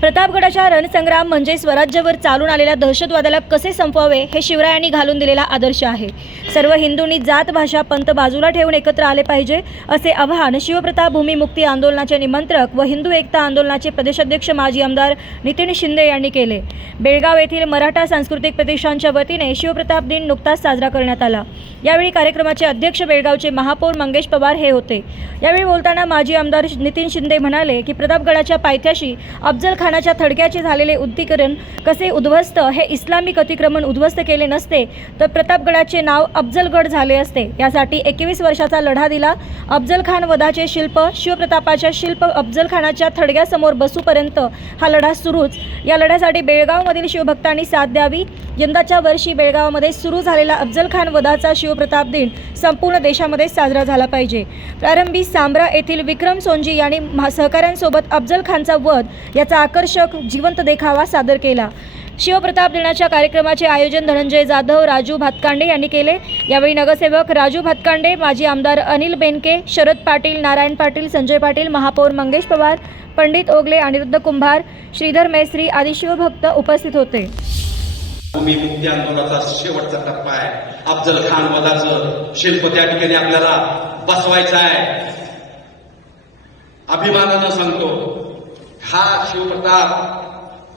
प्रतापगडाच्या रणसंग्राम म्हणजे स्वराज्यावर चालून आलेल्या दहशतवादाला कसे संपवावे हे शिवरायांनी घालून दिलेला आदर्श आहे. सर्व हिंदूंनी जात भाषा पंत बाजूला ठेवून एकत्र आले पाहिजे असे आवाहन शिवप्रताप भूमी मुक्ती आंदोलनाचे निमंत्रक व हिंदू एकता आंदोलनाचे प्रदेशाध्यक्ष माजी आमदार नितीन शिंदे यांनी केले. बेळगाव येथील मराठा सांस्कृतिक प्रतिष्ठानच्या वतीने शिवप्रताप दिन नुकताच साजरा करण्यात आला. यावेळी कार्यक्रमाचे अध्यक्ष बेळगावचे महापौर मंगेश पवार हे होते. यावेळी बोलताना माजी आमदार नितीन शिंदे म्हणाले की प्रतापगडाच्या पायथ्याशी अफजल खानाच्या थडक्याचे झालेले उद्दीकरण कसे उद्ध्वस्त हे इस्लामिक अतिक्रमण उद्ध्वस्त केले नसते तर प्रतापगडाचे नाव अफजलगड झाले असते. यासाठी एकवीस वर्षाचा लढा दिला. अफजल खान वधाचे शिल्प शिवप्रतापाच्या शिल्प अफजल खानाच्या थडग्यासमोर बसूपर्यंत हा लढा सुरूच. या लढ्यासाठी बेळगावमधील शिवभक्तांनी साथ द्यावी. यंदाच्या वर्षी बेळगावमध्ये सुरू झालेला अफजल खान वधाचा शिवप्रताप दिन संपूर्ण देशामध्ये साजरा झाला पाहिजे. प्रारंभी सांब्रा येथील विक्रम सोनजी यांनी महा- सहकाऱ्यांसोबत अफजल खानचा वध याचा आकर्षक जिवंत देखावा सादर केला. शिवप्रताप दिनाच्या कार्यक्रमाचे आयोजन धनंजय जाधव राजू भातकांडे यांनी केले. यावेळी नगरसेवक राजू भातकांडे माजी आमदार अनिल बेनके शरद पाटील नारायण पाटील संजय पाटील महापौर मंगेश पवार पंडित ओगले अनिरुद्ध कुंभार श्रीधर मैत्री आदी शिवभक्त उपस्थित होते. भूमी मुक्ती आंदोलनाचा शेवटचा टप्पा आहे. अफजल खान वधाचं शिल्प त्या ठिकाणी आपल्याला बसवायचं आहे. अभिमानानं सांगतो हा शिवप्रताप.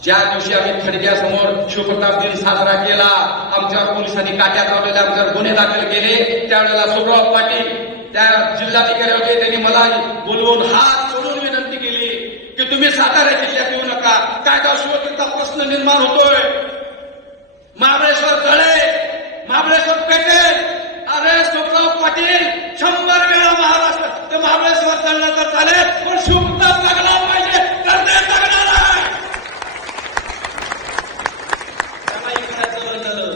ज्या दिवशी आम्ही खडग्यासमोर शिवप्रताप दिन साजरा केला आमच्यावर पोलिसांनी काट्या लावलेल्या आमच्यावर गुन्हे दाखल केले त्यावेळेला सुब्राव पाटील त्या जिल्हाधिकारी होते त्यांनी मला बोलवून हात सोडून विनंती केली की तुम्ही सातारा जिल्ह्यात येऊ नका. कायदा सुव्यवस्थेचा प्रश्न निर्माण होतोय महाबळेश्वर तळे महाबळेश्वर पेटेल अरे सुखराव पाटील शंभर वेळा महाराष्ट्र तर महाबळेश्वर चाललं तर चालेल पण शिवप्रताप जगला पाहिजे तर ते जगणार आहे त्यांना इकडायचं बंद झालं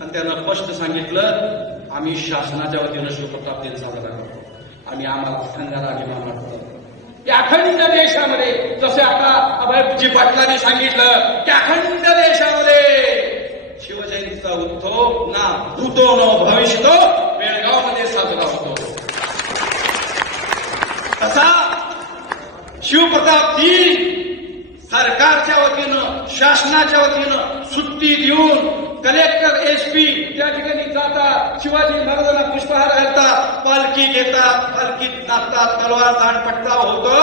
आणि त्यांना स्पष्ट सांगितलं आम्ही शासनाच्या वतीनं शिवप्रताप दिन साजरा करतो. आणि आम्हाला संघाला अभिमान वाटतो या अखंड देशामध्ये जसे आता अभयजी पाटलांनी सांगितलं की अखंड देशामध्ये शिवजयंतीचा उत्सव ना ऋतो न भविष्यतो बेळगावमध्ये साजरा होतो. तसा शिवप्रताप दिन सरकारच्या वतीनं शासनाच्या वतीनं सुट्टी देऊन कलेक्टर एस पी त्या शिवाजी महाराजांना पुष्पहार घालतात पालखी घेतात पालखीत नाचतात तलवार दांडपट्टा होतो.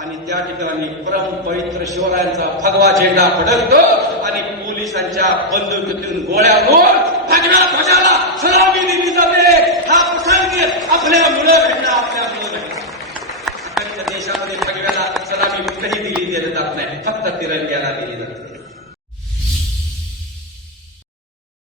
आणि त्या ठिकाणी परम पवित्र शिवरायांचा भगवा झेंडा फडकतो आणि पोलिसांच्या बंदुकीतून होऊन भगव्या ध्वजाला सलामी दिली जाते. हा प्रसंग आपल्या मुलं घडला आपल्या मुलं घडला देशामध्ये भगव्याला सलामी कुठेही दिली जात नाही. फक्त तिरंग्याला दिली जाते.